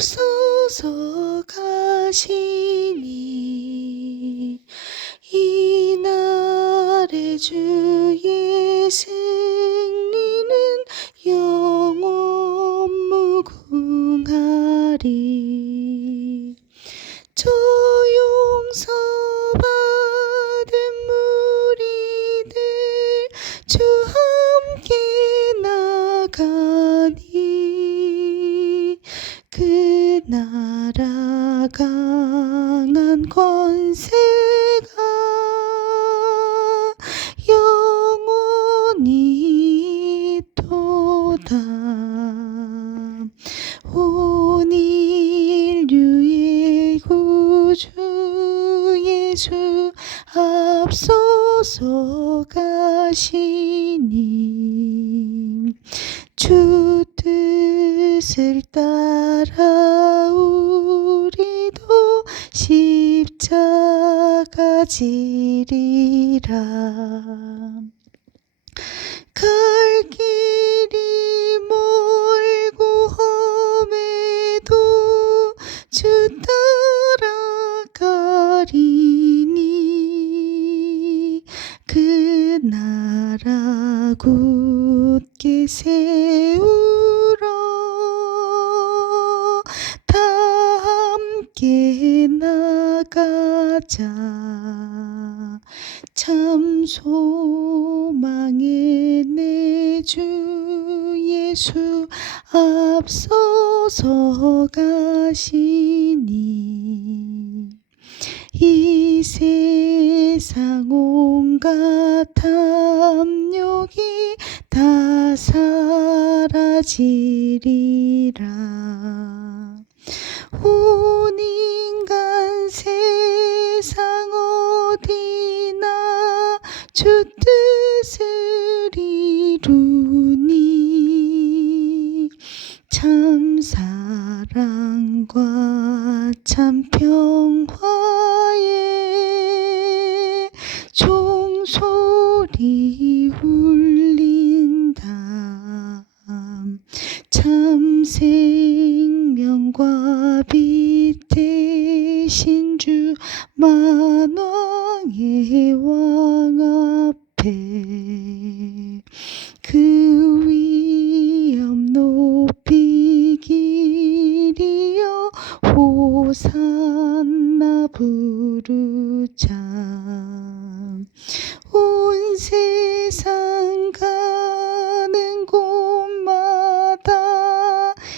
소속하시니 이날의 주 앞서서 가시니 주 뜻을 따라 우리도 십자가 지리라 굳게 세우러 다 함께 나가자. 참 소망의 내 주 예수 앞서서 가시니 이 세상 온갖 탐욕이 다 사라지리라. 온 인간 세상 어디나 주 뜻을 이루니 참 사랑과 참 평화에 종소리 울린다. 참 생명과 빛 대신 주 만왕의 왕 앞에 그 위엄 높이 길이여 호산나 부르자 온 세상 가는 곳마다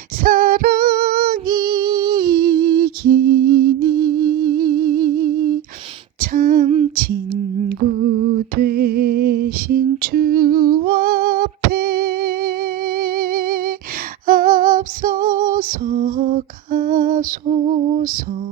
사랑이 이기니 참 친구 되신 주 앞에 앞서서 가소서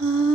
Ah.